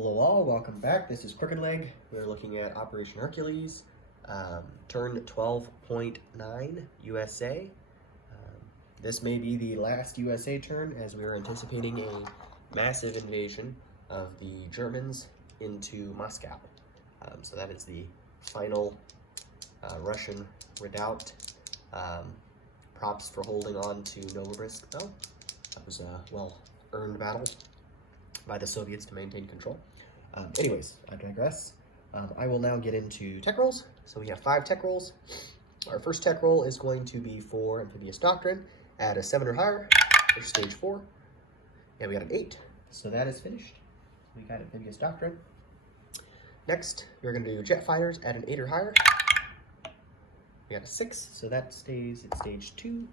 Hello all, welcome back. This is Crooked Leg. We're looking at Operation Hercules, turn 12.9 USA. This may be the last USA turn as we are anticipating a massive invasion of the Germans into Moscow. So that is the final Russian redoubt. Props for holding on to Novorossiysk though. That was a well-earned battle by the Soviets to maintain control. Anyways, I digress. I will now get into tech rolls. So we have 5 tech rolls. Our first tech roll is going to be for Amphibious Doctrine at a 7 or higher for stage 4. And we got an 8, so that is finished. We got Amphibious Doctrine. Next, we're going to do Jet Fighters at an 8 or higher. We got a 6, so that stays at stage 2.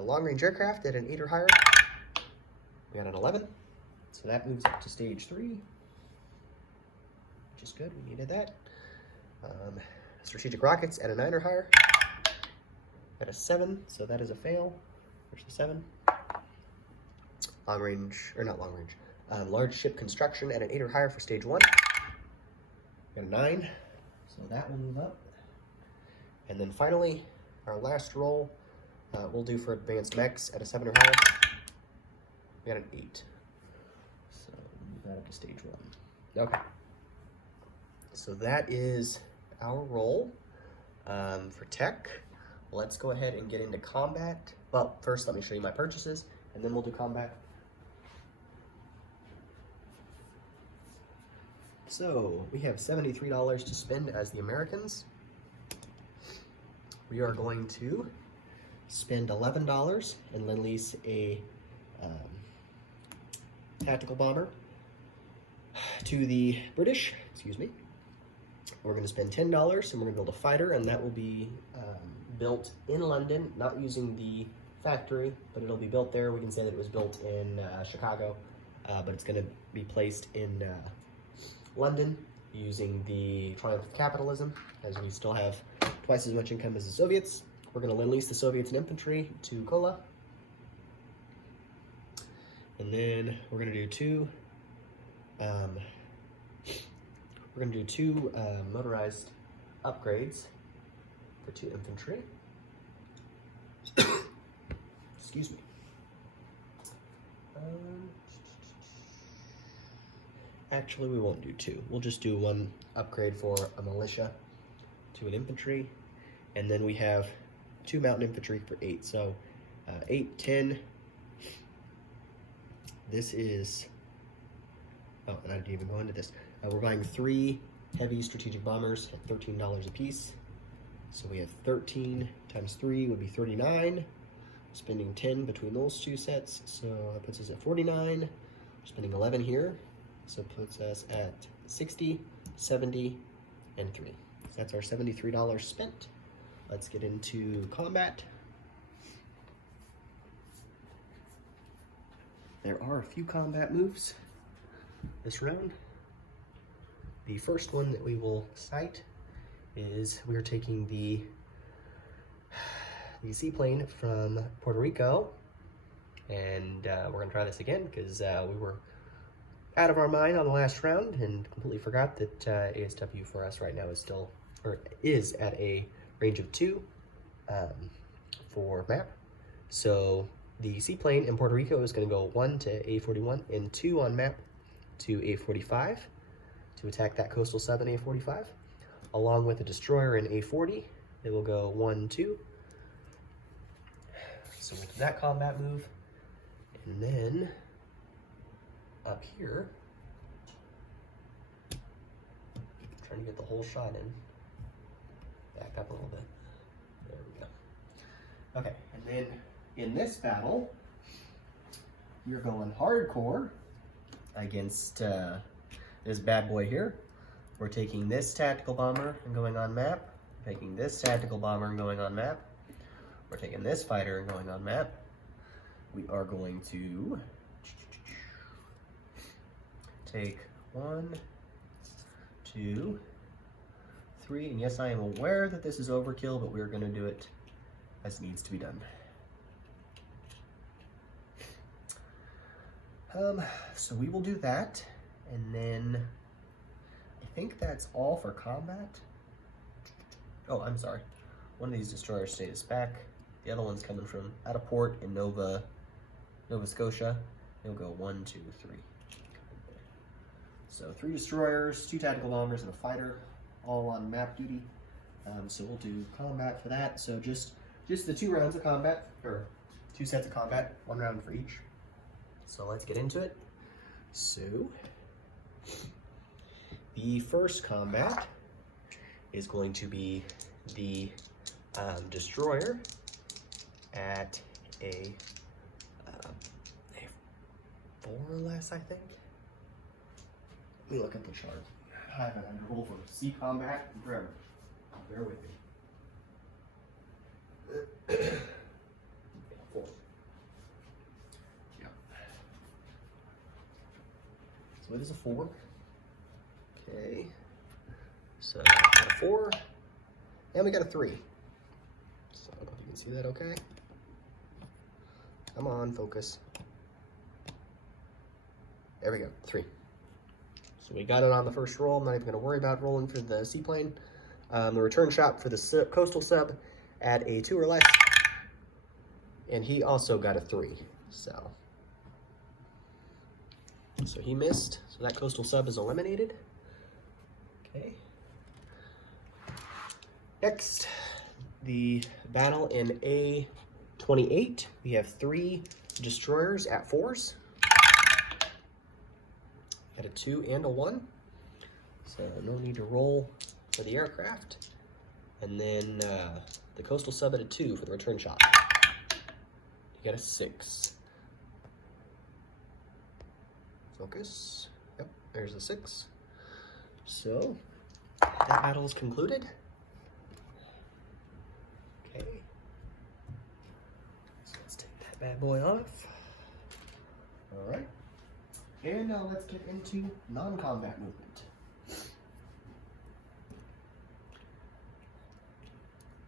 Long Range Aircraft at an 8 or higher. We got an 11, so that moves up to stage 3, which is good, we needed that. Strategic Rockets at a 9 or higher. At a 7, so that is a fail. There's the 7. Large Ship Construction at an 8 or higher for stage 1. Got a 9, so that will move up. And then finally, our last roll, we'll do for Advanced Mechs at a 7 or higher. We got an 8. So move that up to stage 1. Okay. So that is our roll for tech. Let's go ahead and get into combat. Well, first let me show you my purchases, and then we'll do combat. So we have $73 to spend as the Americans. We are going to spend $11 and lend lease a tactical bomber to the British, excuse me. We're going to spend $10 and we're going to build a fighter, and that will be built in London, not using the factory, but it'll be built there. We can say that it was built in Chicago, but it's going to be placed in London using the triumph of capitalism, as we still have twice as much income as the Soviets. We're going to lend lease the Soviets and infantry to Kola. And then we're going to do two motorized upgrades for 2 infantry. Excuse me. Actually, we won't do 2. We'll just do 1 upgrade for a militia to an infantry. And then we have 2 mountain infantry for 8. So 8, 10. This is, oh, and I didn't even go into this. We're buying 3 heavy strategic bombers at $13 a piece. So we have 13 times 3 would be 39. Spending 10 between those 2 sets, so that puts us at 49. We're spending 11 here, so it puts us at 60, 70, and 3. So that's our $73 spent. Let's get into combat. There are a few combat moves this round. The first one that we will cite is we are taking the seaplane from Puerto Rico, and we're going to try this again because we were out of our mind on the last round and completely forgot that ASW for us right now is still, or is at a range of 2 for map. So the seaplane in Puerto Rico is going to go 1 to A41 and 2 on map to A45 to attack that coastal sub in A45, along with a destroyer in A40. It will go 1, 2. So we'll do that combat move. And then up here, trying to get the whole shot in. Back up a little bit. There we go. Okay, and then in this battle, you're going hardcore against this bad boy here. We're taking this tactical bomber and going on map. We're taking this tactical bomber and going on map. We're taking this fighter and going on map. We are going to take 1, 2, 3, and yes, I am aware that this is overkill, but we're going to do it as needs to be done. So we will do that, And then I think that's all for combat. Oh, I'm sorry. One of these destroyers stayed us back. The other one's coming from out of port in Nova Scotia. They'll go 1, 2, 3. So 3 destroyers, 2 tactical bombers, and a fighter, all on map duty. So we'll do combat for that. So just the 2 rounds of combat, or 2 sets of combat, 1 round for each. So let's get into it. So the first combat is going to be the destroyer at a 4 or less, I think. Let me look at the chart. I haven't had to roll for sea combat in forever. Bear with me. 4. Yeah. So it is a 4. Okay. So got a 4, and we got a 3. So I don't know if you can see that okay. Come on, focus. There we go, 3. So we got it on the first roll. I'm not even going to worry about rolling for the seaplane. The return shot for the coastal sub at a 2 or less, and he also got a 3. So he missed. So that coastal sub is eliminated. Okay. Next, the battle in A28. We have 3 destroyers at 4s. Got a 2 and a 1. So no need to roll for the aircraft. And then the coastal sub at a 2 for the return shot. You got a 6. Focus. Yep, there's a 6. So that battle is concluded. Okay. So let's take that bad boy off. All right. And now let's get into non-combat movement.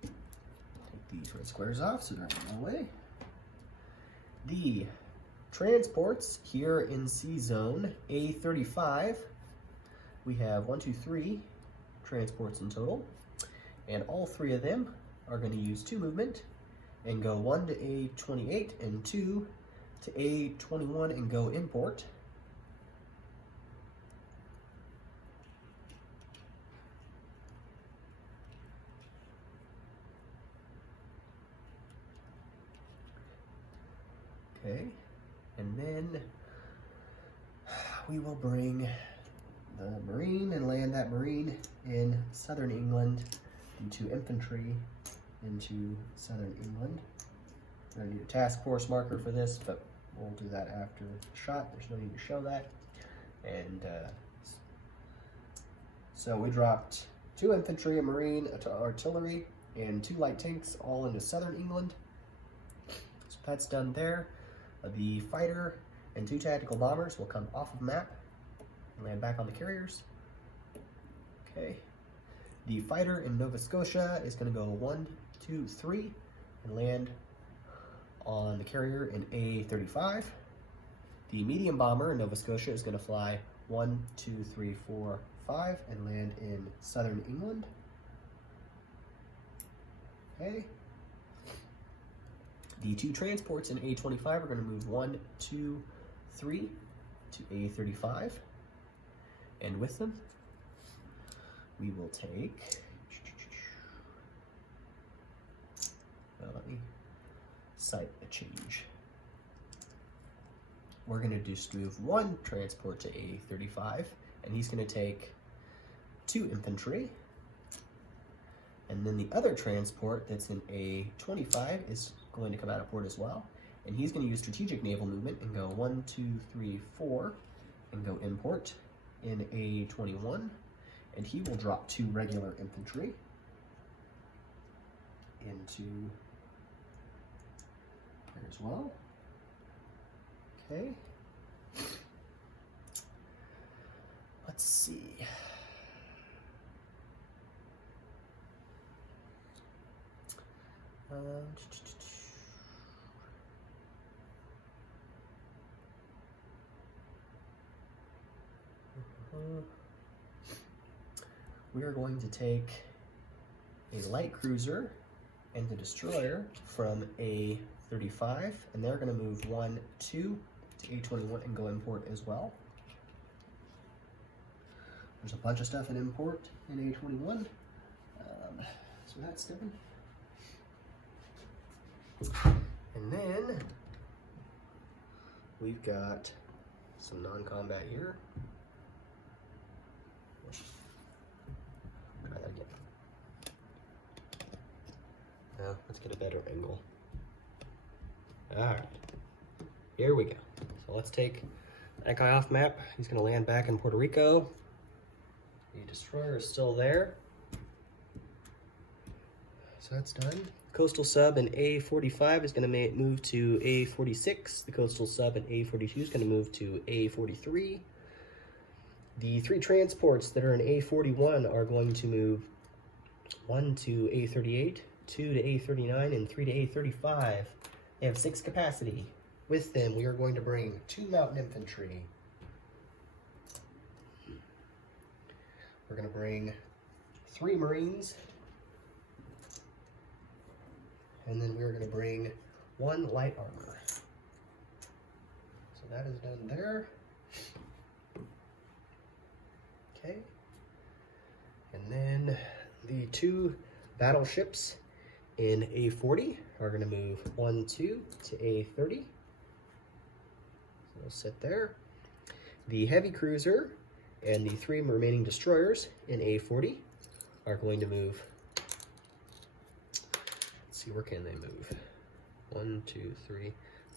Take these red squares off so they're out of my way. The transports here in C zone A35, we have 1, 2, 3 transports in total, and all 3 of them are going to use 2 movement and go 1 to A28 and 2 to A21 and go import. Okay, and then we will bring the Marine and land that Marine in southern England into infantry into southern England. We're going to need a task force marker for this, but we'll do that after the shot. There's no need to show that. And so we dropped 2 infantry, a Marine, artillery, and 2 light tanks all into southern England. So that's done there. The fighter and 2 tactical bombers will come off of map and land back on the carriers. Okay. The fighter in Nova Scotia is going to go 1, 2, 3 and land on the carrier in A35. The medium bomber in Nova Scotia is going to fly 1, 2, 3, 4, 5 and land in southern England. Okay. The 2 transports in A25 are going to move 1, 2, 3 to A35. And with them, we will take, well, let me cite a change. We're going to just move 1 transport to A35, and he's going to take 2 infantry. And then the other transport that's in A25 is going to come out of port as well. And he's going to use strategic naval movement and go 1, 2, 3, 4 and go import in A21. And he will drop 2 regular infantry into here as well. Okay. Let's see. We are going to take a light cruiser and the destroyer from A35, and they're going to move 1, 2 to A21 and go import as well. There's a bunch of stuff in import in A21, so that's done. And then we've got some non-combat here. Try that again. Now, let's get a better angle. All right, here we go. So let's take that guy off map. He's gonna land back in Puerto Rico. The destroyer is still there. So that's done. Coastal sub in A45 is gonna move to A46. The coastal sub in A42 is gonna move to A43. The 3 transports that are in A41 are going to move 1 to A38, 2 to A39, and 3 to A35. They have 6 capacity. With them, we are going to bring 2 mountain infantry. We're going to bring 3 Marines. And then we're going to bring 1 light armor. So that is done there. Okay. And then the 2 battleships in A40 are going to move 1, 2 to A30. So they'll sit there. The heavy cruiser and the 3 remaining destroyers in A40 are going to move. Let's see, where can they move? 1, 2, 3. We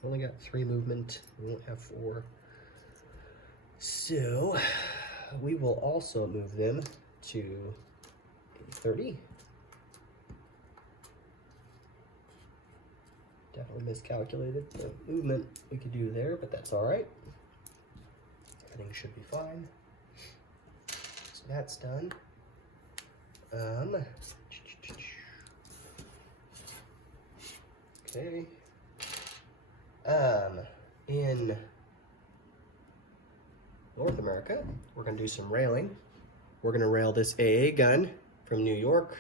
only got 3 movement. We won't have 4. So we will also move them to A30. Definitely miscalculated the movement we could do there, but that's all right. Everything should be fine. So that's done. Okay. In North America, we're going to do some railing. We're going to rail this AA gun from New York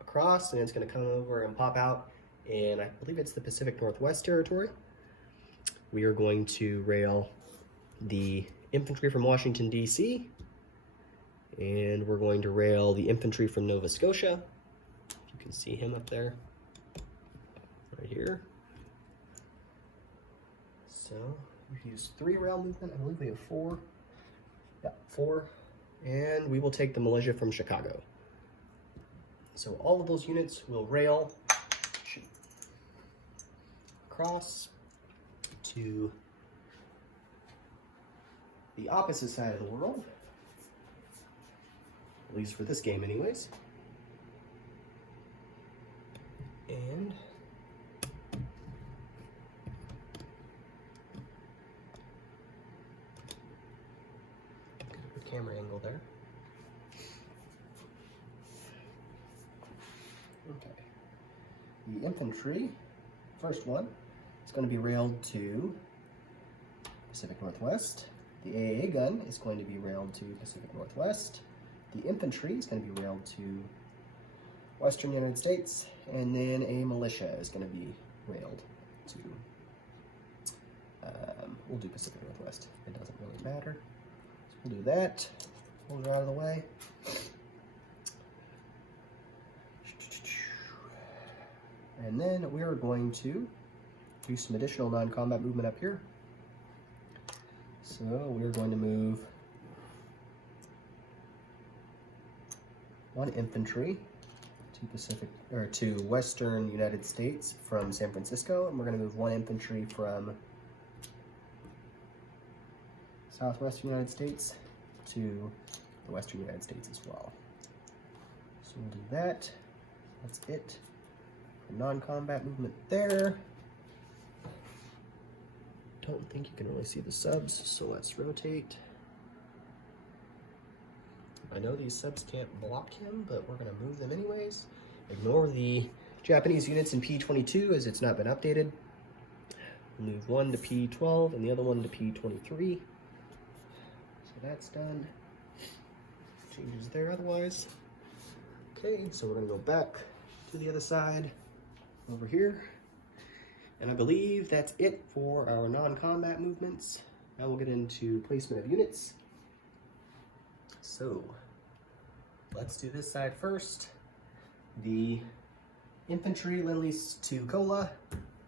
across, and it's going to come over and pop out in, I believe it's the Pacific Northwest territory. We are going to rail the infantry from Washington, D.C., and we're going to rail the infantry from Nova Scotia. You can see him up there, right here. So we've used 3 rail movement. I believe we have 4. Yeah, 4. And we will take the militia from Chicago. So all of those units will rail across to the opposite side of the world, at least for this game anyways. And good camera angle there. Okay. The infantry, first one, is going to be railed to Pacific Northwest. The AA gun is going to be railed to Pacific Northwest. The infantry is going to be railed to Western United States, and then a militia is going to be railed to, we'll do Pacific Northwest. It doesn't really matter. So we'll do that. Hold it out of the way. And then we are going to do some additional non-combat movement up here. So we're going to move 1 infantry to Western United States from San Francisco, and we're going to move 1 infantry from Southwestern United States to the Western United States as well. So we'll do that. That's it for non-combat movement there. Don't think you can really see the subs, so let's rotate. I know these subs can't block him, but we're going to move them anyways. Ignore the Japanese units in P22 as it's not been updated. Move 1 to P12 and the other one to P23. So that's done. changes there otherwise. Okay, so we're gonna go back to the other side over here. And I believe that's it for our non-combat movements. Now we'll get into placement of units. So let's do this side first. The infantry Lend-Lease to Kola.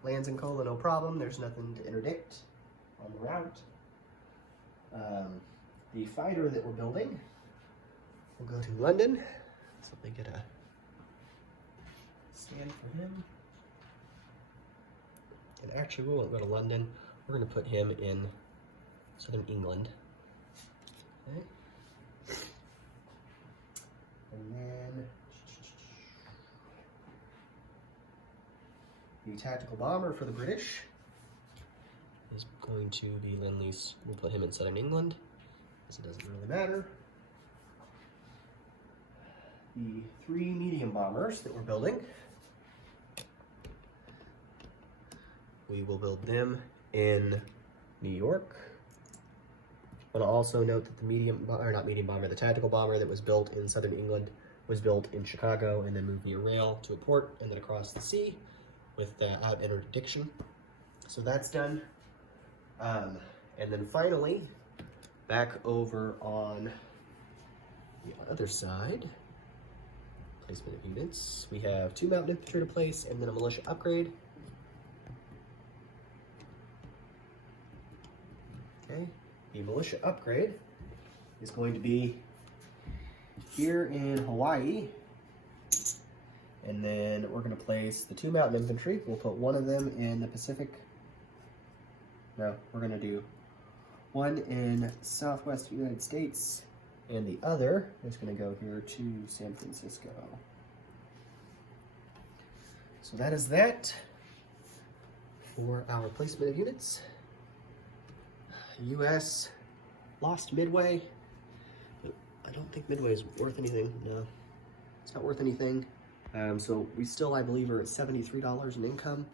Lands in Kola, no problem. There's nothing to interdict on the route. The fighter that we're building will go to London. So they get a stand for him. And actually, we won't go to London. We're going to put him in southern England. Okay. And then the tactical bomber for the British is going to be Lend-Lease. We'll put him in southern England, because it doesn't really matter. The 3 medium bombers that we're building, we will build them in New York. I want to also note that the tactical bomber that was built in southern England was built in Chicago and then moved via rail to a port and then across the sea without interdiction. So that's done. And then finally, back over on the other side, placement of units, we have 2 mountain infantry to place and then a militia upgrade. Okay, the militia upgrade is going to be here in Hawaii, and then we're going to place the 2 mountain infantry. We'll put one of them in the Pacific. No, we're going to do one in Southwest United States, and the other is going to go here to San Francisco. So that is that for our placement of units. U.S. lost Midway. I don't think Midway is worth anything. No, it's not worth anything. So we still, I believe, are at $73 in income.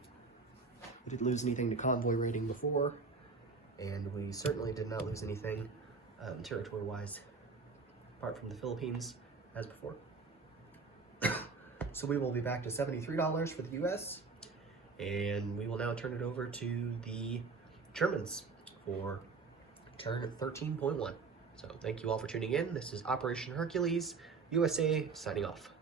We didn't lose anything to convoy rating before, and we certainly did not lose anything territory-wise, apart from the Philippines, as before. So we will be back to $73 for the U.S., and we will now turn it over to the Germans for turn 13.1. So thank you all for tuning in. This is Operation Hercules, USA, signing off.